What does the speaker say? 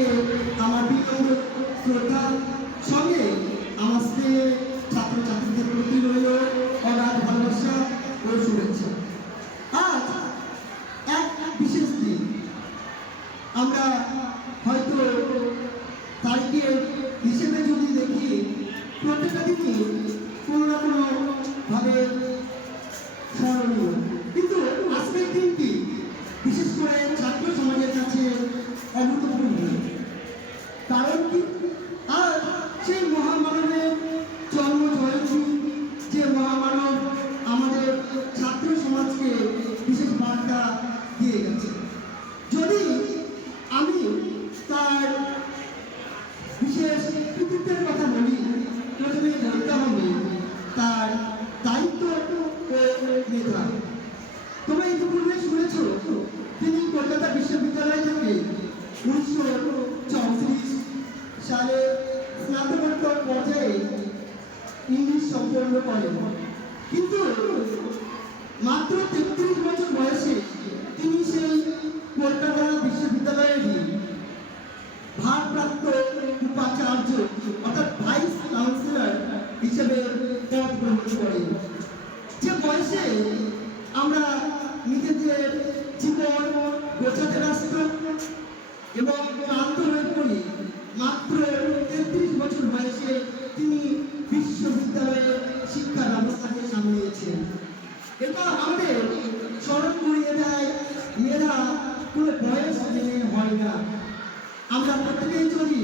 সবাইকে আমার বিনম্র শ্রদ্ধা সঙ্গে আমার স্নেহে ছাত্রছাত্রীদের প্রতি রইল অগাধ ভালোবাসা ও শুভেচ্ছা। আজ এক বিশেষ দিন। আমরা হয়তো তারিখের হিসেবে যদি দেখি প্রত্যেকটা দিনই কোনো না কোনোভাবে স্মরণীয়, কিন্তু আজকের দিনটি বিশেষ করে ছাত্র সমাজের কাছে অভূতপূর্ণ। কারণ কি, আর সেই মহামানবের জন্ম জয়ন্তী, যে মহামানব আমাদের ছাত্র সমাজকে বিশেষ বার্তা দিয়ে গেছে। যদি আমি তার বিশেষ কৃতিত্বের কথা বলি, প্রথমে বলতে হবে তার দায়িত্ব ও মেধা। তোমরা ইতিপূর্বে শুনেছ তিনি কলকাতা বিশ্ববিদ্যালয় থেকে 1934 সালে স্নাতকোত্তর পর্যায়ে ইংলিশ সম্পন্ন করেন, কিন্তু মাত্র 33 বছর বয়সে তিনি সেই কলকাতা বিশ্ববিদ্যালয়েরই ভারপ্রাপ্ত উপাচার্য অর্থাৎ ভাইস চ্যান্সেলর হিসেবে পদ গ্রহণ করেন। যে বয়সে আমরা নিজেদের জীবন গোছাতে ব্যস্ত এবং ক্লান্ত হয়ে পড়ি, মাত্র 33 বছর বয়সে তিনি বিশ্ববিদ্যালয়ের শিক্ষা ব্যবস্থাকে সামলিয়েছেন। এটা আমাদের স্মরণ করিয়ে দেয় মেধা কোনো বয়স জেনে হয় না। আমরা প্রত্যেকেই যদি